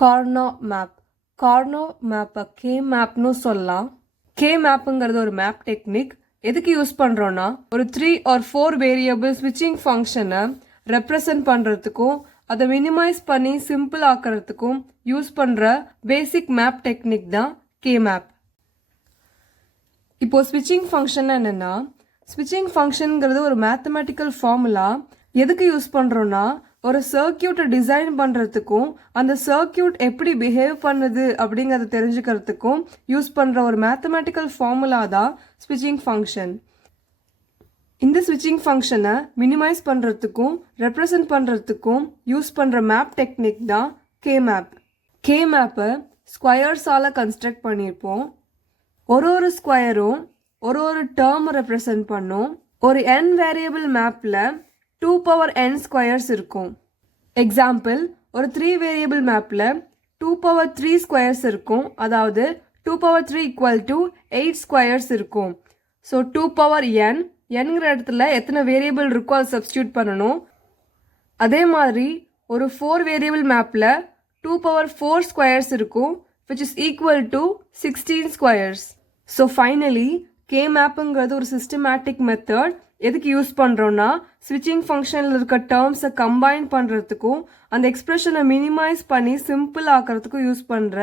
கார்னோ map. கார்னோ மேப்பை K மேப்னு சொல்லலாம். K மேப்புங்கிறது ஒரு மேப் டெக்னிக். எதுக்கு யூஸ் பண்ணுறோன்னா, ஒரு 3 or 4 வேரியபிள் ஸ்விட்சிங் ஃபங்க்ஷனை ரெப்ரசன்ட் பண்ணுறதுக்கும் அதை மினிமைஸ் பண்ணி சிம்பிள் ஆக்கிறதுக்கும் யூஸ் பண்ணுற பேசிக் மேப் டெக்னிக் தான் கே மேப். இப்போது ஸ்விட்சிங் ஃபங்க்ஷன் என்னென்னா, ஸ்விட்சிங் ஃபங்க்ஷனுங்கிறது ஒரு மேத்தமெட்டிக்கல் ஃபார்முலா. எதுக்கு யூஸ் பண்ணுறோன்னா, ஒரு சர்க்கியூட்டை டிசைன் பண்ணுறதுக்கும் அந்த சர்க்கியூட் எப்படி பிஹேவ் பண்ணுது அப்படிங்கிறத தெரிஞ்சுக்கிறதுக்கும் யூஸ் பண்ணுற ஒரு மேத்தமெட்டிக்கல் ஃபார்முலா தான் ஸ்விட்சிங் ஃபங்க்ஷன். இந்த ஸ்விட்சிங் ஃபங்க்ஷனை மினிமைஸ் பண்ணுறதுக்கும் ரெப்ரசன்ட் பண்ணுறதுக்கும் யூஸ் பண்ணுற மேப் டெக்னிக் தான் கே மேப். கே மேப்பை ஸ்கொயர்ஸால் கன்ஸ்ட்ரக்ட் பண்ணியிருப்போம். ஒரு ஸ்கொயரும் ஒரு டேர்மை ரெப்ரசன்ட் பண்ணும். ஒரு n வேரியபிள் மேப்பில் 2n ஸ்கொயர்ஸ் இருக்கும். எக்ஸாம்பிள், ஒரு 3 வேரியபிள் மேப்பில் 2³ ஸ்கொயர்ஸ் இருக்கும். அதாவது 2³ = 8 ஸ்கொயர்ஸ் இருக்கும். ஸோ 2n nங்கிற இடத்துல எத்தனை வேரியபிள் இருக்கோ அதை சப்ஸ்டியூட் பண்ணணும். அதே மாதிரி ஒரு 4 வேரியபிள் மேப்பில் 2⁴ ஸ்கொயர்ஸ் இருக்கும், which is equal to 16 squares. So finally K மேப்புங்கிறது ஒரு சிஸ்டமேட்டிக் மெத்தட். எதுக்கு யூஸ் பண்ணுறோன்னா, ஸ்விட்சிங் ஃபங்க்ஷனில் இருக்க டேர்ம்ஸை கம்பைன் பண்ணுறதுக்கும் அந்த எக்ஸ்பிரஷனை மினிமைஸ் பண்ணி சிம்பிள் ஆக்கிறதுக்கும் யூஸ் பண்ணுற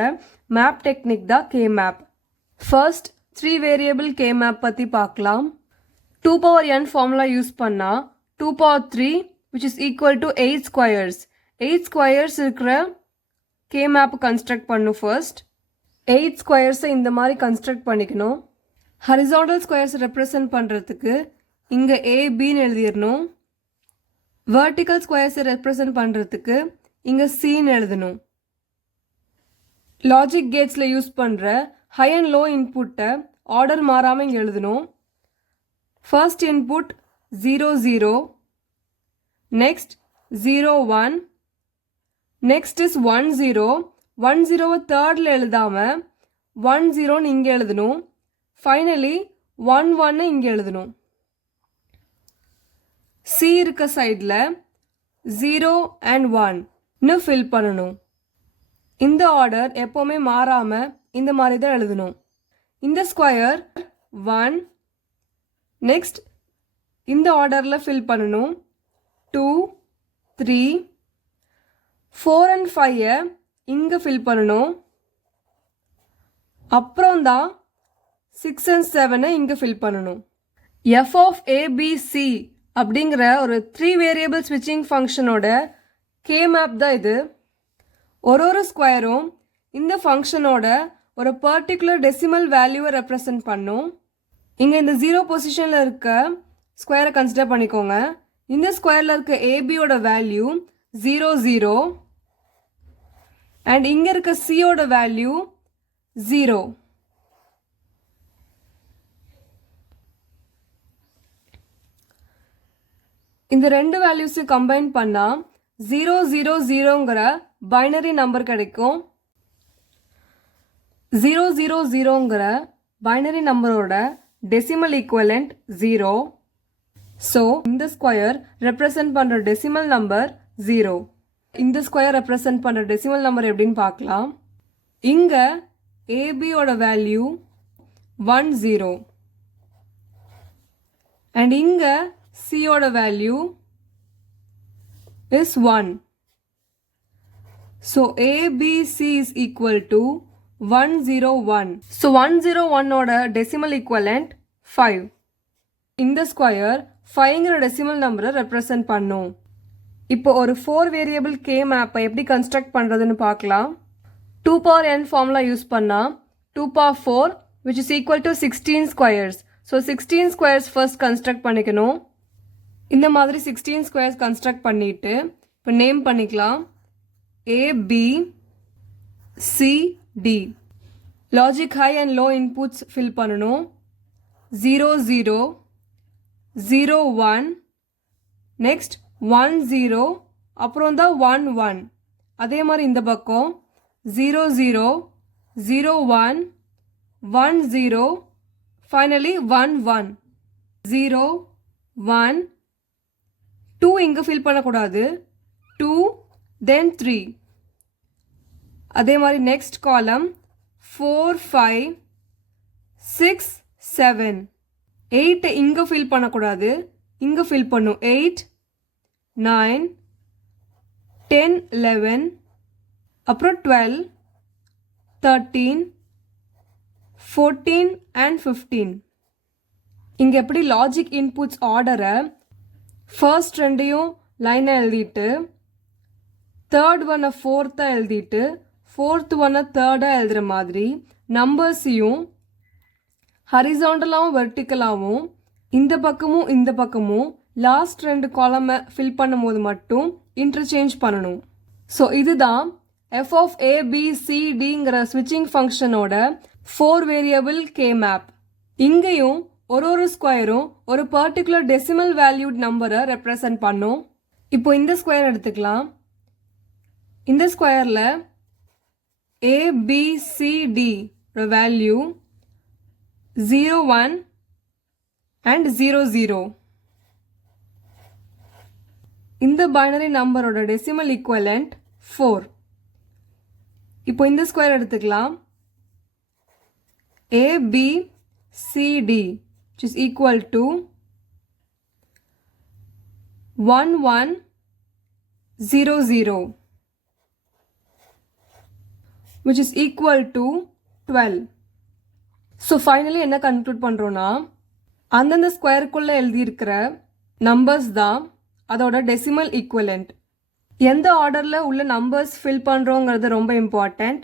மேப் டெக்னிக் தான் K map. First 3 variable K map பற்றி பார்க்கலாம். 2n ஃபார்முலா யூஸ் பண்ணால் 2⁴ which is equal to 8 squares. 8 squares இருக்கிற கே மேப் கன்ஸ்ட்ரக்ட் பண்ணும். ஃபர்ஸ்ட் 8 ஸ்கொயர்ஸை இந்த மாதிரி கன்ஸ்ட்ரக்ட் பண்ணிக்கணும். ஹரிசாண்டல் ஸ்கொயர்ஸ் ரெப்ரசன்ட் பண்ணுறதுக்கு இங்கே ஏபின்னு எழுதிடணும். வெர்டிக்கல் ஸ்கொயர்ஸை ரெப்ரசன்ட் பண்ணுறதுக்கு இங்கே சின்னு எழுதணும். லாஜிக் கேட்ஸில் யூஸ் பண்ணுற ஹை அண்ட் லோ இன்புட்டை ஆர்டர் மாறாமல் இங்கே எழுதணும். First input 0 0, next 0 1, next is 1 0. 1 0வை தேர்டில் எழுதாமல் 1 0ன்னு இங்கே எழுதணும். ஃபைனலி 1 1 இங்கே எழுதணும். சி இருக்க சைடில் 0 and 1ன்னு ஃபில் பண்ணணும். இந்த ஆர்டர் எப்போவுமே மாறாமல் இந்த மாதிரி தான் எழுதணும். இந்த ஸ்கொயர் 1, நெக்ஸ்ட் இந்த ஆர்டரில் ஃபில் பண்ணணும். 2 3 4 and 5 இங்கே ஃபில் பண்ணணும். அப்புறம் தான் 6 and 7 இங்கே ஃபில் பண்ணணும். எஃப் ஆஃப் ஏபிசி அப்படிங்கிற ஒரு 3 வேரியபிள் ஸ்விட்சிங் ஃபங்க்ஷனோட கே மேப் தான் இது. ஒரு ஸ்கொயரும் இந்த ஃபங்க்ஷனோட ஒரு பர்டிகுலர் டெசிமல் வேல்யூவை ரெப்ரசன்ட் பண்ணும். இங்கே இந்த 0 பொசிஷனில் இருக்க ஸ்கொயரை கன்சிடர் பண்ணிக்கோங்க. இந்த ஸ்கொயரில் இருக்க ஏபியோட வேல்யூ 0 0 அண்ட் இங்கே இருக்க சியோட வேல்யூ 0. இந்த ரெண்டு வேல்யூஸையும் கம்பைன் பண்ணால் 0 0 0ங்கிற பைனரி நம்பர் கிடைக்கும். 0 0 0ங்கிற பைனரி நம்பரோட டெசிமல் ஈக்குவலண்ட் 0. ஸோ இந்த ஸ்கொயர் ரெப்ரசன்ட் பண்ணுற டெசிமல் நம்பர் 0. இந்த ஸ்கொயர் ரெப்ரசன்ட் பண்ணுற டெசிமல் நம்பர் எப்படின்னு பார்க்கலாம். இங்கே ஏபியோட வேல்யூ 1 0 அண்ட் இங்கே சியோட value is 1. So ABC is equal to 101. So 101 ஓட டெசிமல் ஈக்குவலண்ட் 5. இந்த ஸ்கொயர் 5ங்கிற டெசிமல் நம்பரை ரெப்ரசன்ட் பண்ணும். இப்போ ஒரு 4 வேரியபிள் கே மேப்பை எப்படி கன்ஸ்ட்ரக்ட் பண்ணுறதுன்னு பார்க்கலாம். 2n ஃபார்முலா யூஸ் பண்ணால் 2⁴ which is equal to 16 squares. So 16 squares first construct பண்ணிக்கணும். இந்த மாதிரி 16 ஸ்கொயர்ஸ் கன்ஸ்ட்ரக்ட் பண்ணிவிட்டு இப்போ நேம் பண்ணிக்கலாம் ABCD. Logic high and low inputs fill பண்ணணும். 0 0 0 1, நெக்ஸ்ட் 1 0, அப்புறம் தான் 1 1. அதே மாதிரி இந்த பக்கம் 0 0 0 1 1 0, ஃபைனலி 1 1 0 1. 2 இங்கே ஃபில் பண்ணக்கூடாது. 2 then 3. அதே மாதிரி நெக்ஸ்ட் காலம் 4 5 6 7. 8 இங்கே ஃபில் பண்ணக்கூடாது, இங்கே ஃபில் பண்ணும். 8 9 10 11 அப்புறம் 12 13 14 and 15. இங்கே எப்படி லாஜிக் இன்புட்ஸ் ஆர்டரை ஃபர்ஸ்ட் ரெண்டையும் லைனை எழுதிட்டு தேர்ட் ஒன்னை ஃபோர்த்தாக எழுதிட்டு ஃபோர்த் ஒன்னை தேர்டாக எழுதுகிற மாதிரி நம்பர்ஸையும் ஹரிசாண்டலாகவும் வெர்டிக்கலாகவும் இந்த பக்கமும் லாஸ்ட் 2 காலமை ஃபில் பண்ணும்போது மட்டும் இன்டர்சேஞ்ச் பண்ணணும். ஸோ இதுதான் f of a b c dங்கிற ஸ்விட்சிங் ஃபங்க்ஷனோட 4 வேரியபிள் k மேப். இங்கேயும் ஒரு ஸ்கொயரும் ஒரு பர்டிகுலர் டெசிமல் வேல்யூட் நம்பரை ரெப்ரசன்ட் பண்ணும். இப்போ இந்த ஸ்கொயர் எடுத்துக்கலாம். இந்த ஸ்கொயரில் a b c d value 0 1 and 0 0. இந்த பைனரி நம்பரோட டெசிமல் ஈக்குவலண்ட் 4. இப்போ இந்த ஸ்கொயர் எடுத்துக்கலாம். a b c d which is equal to 1 1 0 0 which is equal to 12. So finally என்ன கன்க்ளூட் பண்ணுறோன்னா, அந்தந்த ஸ்கொயருக்குள்ளே எழுதியிருக்கிற நம்பர்ஸ் தான் அதோட டெசிமல் ஈக்குவலண்ட். எந்த ஆர்டரில் உள்ள நம்பர்ஸ் ஃபில் பண்ணுறோங்கிறது ரொம்ப இம்பார்ட்டண்ட்.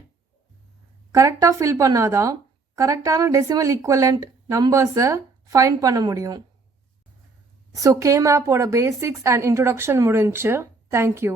கரெக்டாக ஃபில் பண்ணாதான் கரெக்டான டெசிமல் ஈக்குவலண்ட் நம்பர்ஸை ஃபைண்ட் பண்ண முடியும். ஸோ K மேப்போட பேசிக்ஸ் அண்ட் இன்ட்ரொடக்ஷன் முடிஞ்சு. தேங்க்யூ.